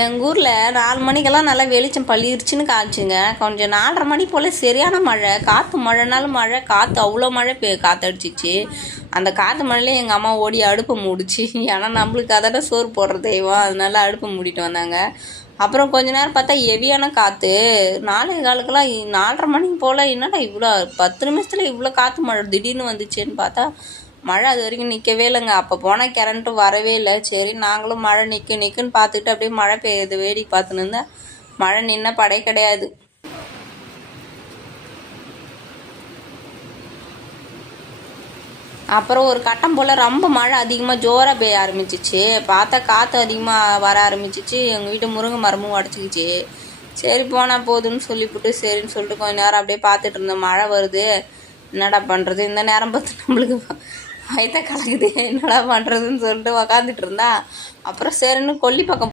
எங்கள் ஊரில் 4 மணிக்கெல்லாம் நல்லா வெளிச்சம் பளிர்ச்சின்னு காய்ச்சுங்க. கொஞ்சம் 4:30 மணி போல் சரியான மழை, காற்று மழைனாலும் மழை, காற்று அவ்வளோ மழை காற்றடிச்சிச்சு. அந்த காற்று மழையிலே எங்கள் அம்மா ஓடி அடுப்பை மூடிச்சு. ஏன்னா நம்மளுக்கு அதோட சோறு போடுற தெய்வம், அதனால அடுப்பை மூடிட்டு வந்தாங்க. அப்புறம் கொஞ்ச நேரம் பார்த்தா ஹெவியான காற்று 4:15 4:30 மணிக்கு போல் என்னடா இவ்வளோ 10 நிமிஷத்தில் இவ்வளோ காற்று மழை திடீர்னு வந்துச்சுன்னு பார்த்தா மழை அது வரைக்கும் நிற்கவே இல்லைங்க. அப்போ போனால் கரண்ட்டும் வரவே இல்லை. சரி நாங்களும் மழை நிற்குன்னு பார்த்துக்கிட்டு அப்படியே மழை பெய்யுது வேடிக்கை பார்த்துன்னு இருந்தால் மழை நின்ன படை கிடையாது. அப்புறம் ஒரு கட்டம் போல் ரொம்ப மழை அதிகமாக ஜோராக பெய்ய ஆரம்பிச்சிச்சு. பார்த்தா காற்று அதிகமாக வர ஆரம்பிச்சிச்சு. எங்கள் வீட்டு முருங்கை மரமும் உடச்சிக்கிச்சு. சரி போனால் போதுன்னு சொல்லிவிட்டு சரின்னு சொல்லிட்டு கொஞ்சம் நேரம் அப்படியே பார்த்துட்டு இருந்தோம். மழை வருது, என்னடா பண்ணுறது, இந்த நேரம் பார்த்து நம்மளுக்கு வயிற்ற கலக்குது, என்னடா பண்ணுறதுன்னு சொல்லிட்டு உக்காந்துட்டு இருந்தா அப்புறம் சரின்னு கொல்லி பக்கம்